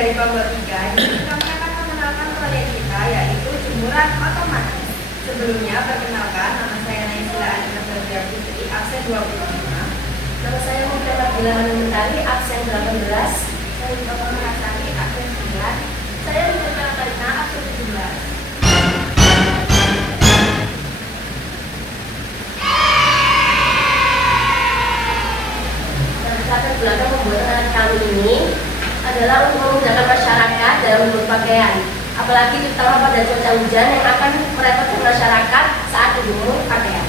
dari kelompok 3, jadi kami akan mengenalkan proyek kita, yaitu jemuran otomatis. Sebelumnya, perkenalkan, nama saya Naisila Anita Febria Putri, absen 25. Nama saya Muhammad Abdillah Mentari, absen 18. Saya Dito Merasani, absen 9. Saya Rizka Karina, absen 17. Latar belakang pembuatan kami ini adalah untuk memudahkan masyarakat dalam membuat pakaian, apalagi terutama pada cuaca hujan yang akan merepotkan masyarakat saat menjemur pakaian.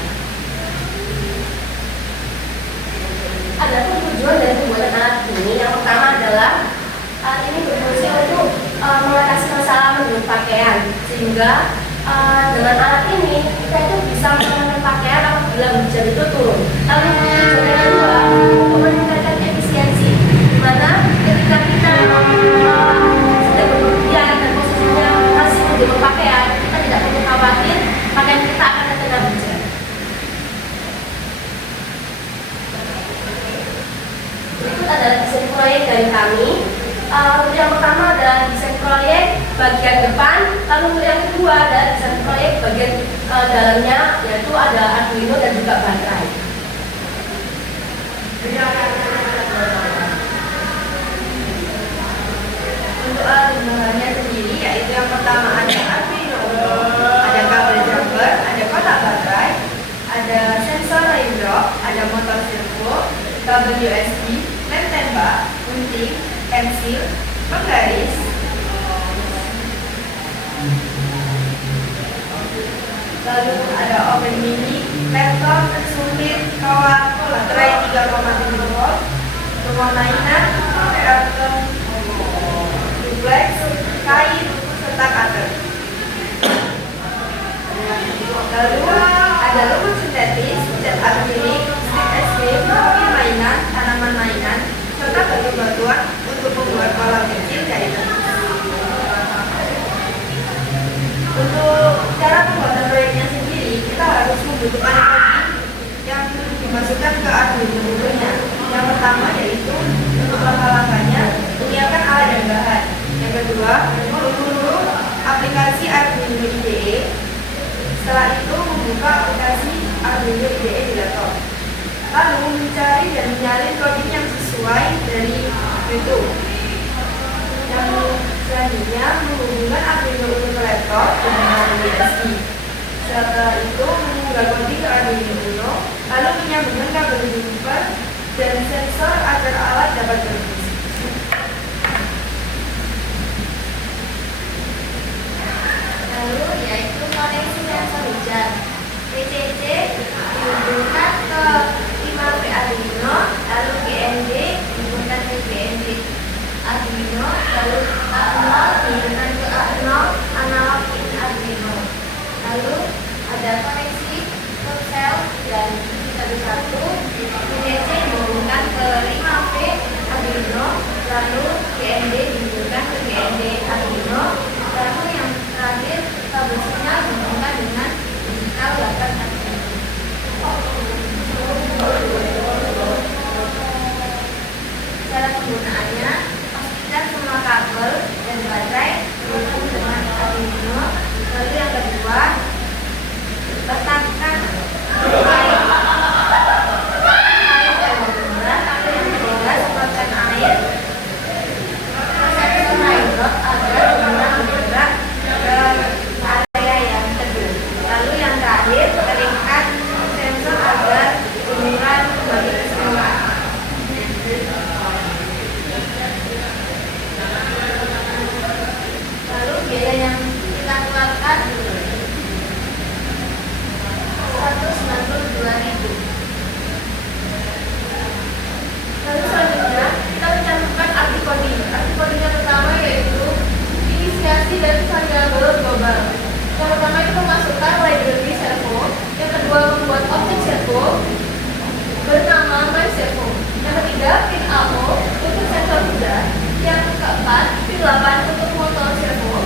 Adapun tujuan dari pembuatan alat ini, yang pertama adalah alat ini berfungsi untuk mengatasi masalah menjemur pakaian, sehingga dengan alat ini kita itu bisa mengenakan pakaian apabila hujan itu turun. Lalu tujuan yang kedua, untuk meningkatkan efisiensi, di mana ketika kita sedang bepergian dan posisinya masih menjemur pakaian, kita tidak perlu khawatir pakaian kita akan terkena hujan. Berikut adalah desain proyek dari kami. Untuk yang pertama adalah desain proyek bagian depan, lalu untuk yang kedua adalah desain proyek bagian dalamnya, yaitu ada Arduino dan juga baterai. Untuk alat pembuatannya sendiri, yaitu yang pertama ada Arduino Uno, ada kabel jumper, ada kotak baterai, ada sensor raindrop, ada motor servo, kabel USB, lem tembak, gunting, pensil, penggaris, lalu ada oven mini, laptop, sumpit, kawat, baterai 3,7 volt, rumah mainan, karton, duplex, kain, serta cutter. Lalu ada rumput sintetis, cat akrilik, stick es krim, mobil mainan, tanaman mainan, serta batu-batuan untuk membuat kolam kecil dari kertas. Untuk cara pembuatan proyeknya sendiri, kita harus membutuhkan coding yang dimasukkan ke Arduino Uno-nya. Yang pertama yaitu untuk langkah-langkahnya, menyiapkan alat dan bahan. Yang kedua, mengunduh aplikasi Arduino IDE. Setelah itu, membuka aplikasi Arduino IDE di laptop. Lalu mencari dan menyalin coding yang sesuai dari YouTube. Yang selanjutnya, menghubungkan Arduino Uno ke laptop dengan USB. Setelah itu, mengunggah coding ke Arduino Uno, lalu menyambungkan kabel jumper dan sensor agar alat dapat berfungsi. Lalu yaitu koneksi sensor hujan. PCC dihubungkan ke 5V Arduino, lalu GND dihubungkan ke GND Arduino, lalu A0 dihubungkan ke A0 analog in Arduino. Lalu ada koneksi ponsel dan 1 PCC dihubungkan ke 5V Arduino, lalu GND dihubungkan ke GND Arduino, lalu yang terakhir kabel sinyal dihubungkan dengan digital data Arduino. Cara penggunaannya, pastikan semua kabel dan baterai terhubung dengan Arduino. Lalu yang kedua, letakkan air dan jemuran. Lalu yang ketiga, semprotkan air ke sensor raindrop agar jemuran bergerak ke area yang teduh. Lalu yang terakhir, keringkan sensor agar jemuran kembali ke semula. Lalu biaya yang kita keluarkan 192.000. Lalu selanjutnya kita mencantumkan arti coding. Arti coding yang pertama yaitu inisiasi dari variabel global. Yang pertama itu memasukkan library servo. Yang kedua membuat objek servo bernama myServo. Yang ketiga pin AO untuk sensor hujan. Yang keempat pin 8 untuk motor servo.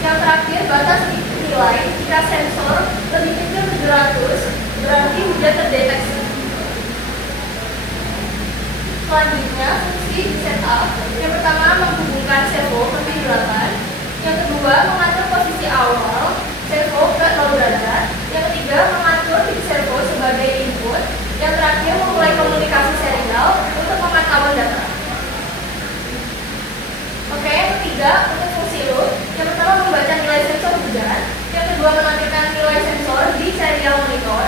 Yang terakhir batas nilai jika sensor lebih kecil 700 berarti hujan terdeteksi. Selanjutnya fungsi setup. Yang pertama menghubungkan menghubungkan servo ke pin 8. Yang kedua, mengatur posisi awal servo ke 0 derajat. Yang ketiga, mengatur pin servo sebagai input. Yang terakhir, memulai komunikasi serial untuk pemantauan data. Oke, yang ketiga, untuk fungsi loop. Yang pertama, membaca nilai sensor hujan. Yang kedua, menampilkan nilai sensor di serial monitor.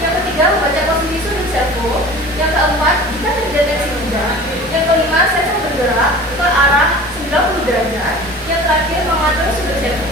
Yang ketiga, membaca posisi sudut servo. Yang keempat, jika terdeteksi hujan. Yang kelima, sensor bergerak ke arah 90 derajat. Yang terakhir, mengatur sudut servo.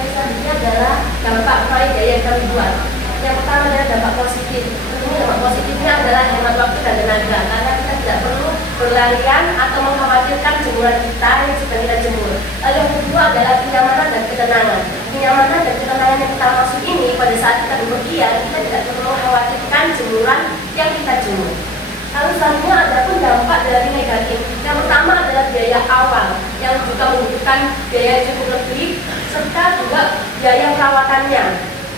Selanjutnya adalah dampak proyek yang kami buat. Yang pertama adalah dampak positif. Ini dampak positifnya adalah hemat waktu dan tenaga, karena kita tidak perlu berlarian atau mengkhawatirkan jemuran kita yang sedang kita jemur. Lalu yang kedua adalah kenyamanan dan ketenangan. Kenyamanan dan ketenangan yang kita maksud ini, pada saat kita bepergian, kita tidak perlu mengkhawatirkan jemuran yang kita jemur. Lalu selanjutnya ada pun dampak dari negatif. Yang pertama adalah biaya awal yang juga membutuhkan biaya yang cukup lebih, serta juga biaya perawatannya.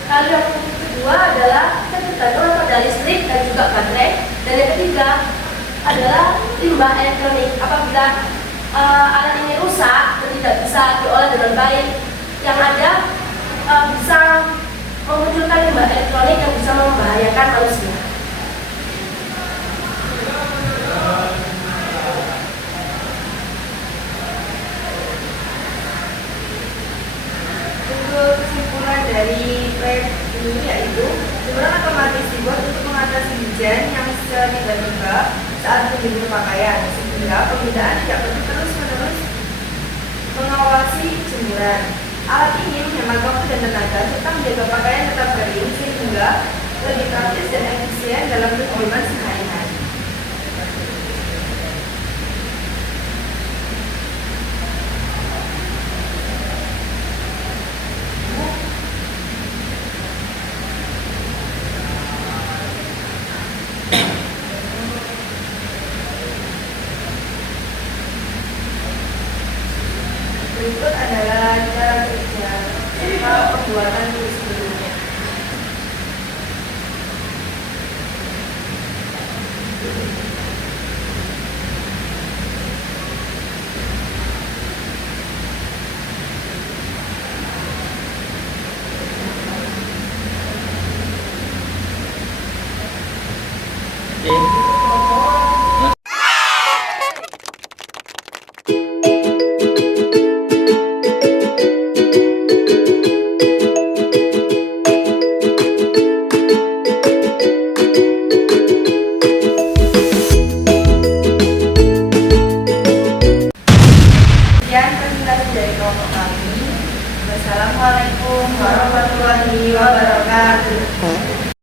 Lalu yang kedua adalah ketergantungan pada listrik dan juga baterai. Dan yang ketiga adalah limbah elektronik. Apabila alat ini rusak dan tidak bisa diolah dengan baik, yang ada bisa memunculkan limbah elektronik yang bisa membahayakan manusia. Untuk kesimpulan dari proyek ini yaitu jemuran otomatis dibuat untuk mengatasi hujan yang tiba-tiba saat menjemur pakaian, sehingga penggunaan tidak perlu terus-menerus mengawasi jemuran. Alat ini menghemat waktu dan tenaga serta menjaga pakaian tetap kering sehingga lebih praktis dan efisien dalam kehidupan sehari-hari. Berikut adalah cara kerja serta pembuatan tulis sebelumnya. Sekian presentasi dari kelompok kami. Wassalamualaikum warahmatullahi wabarakatuh.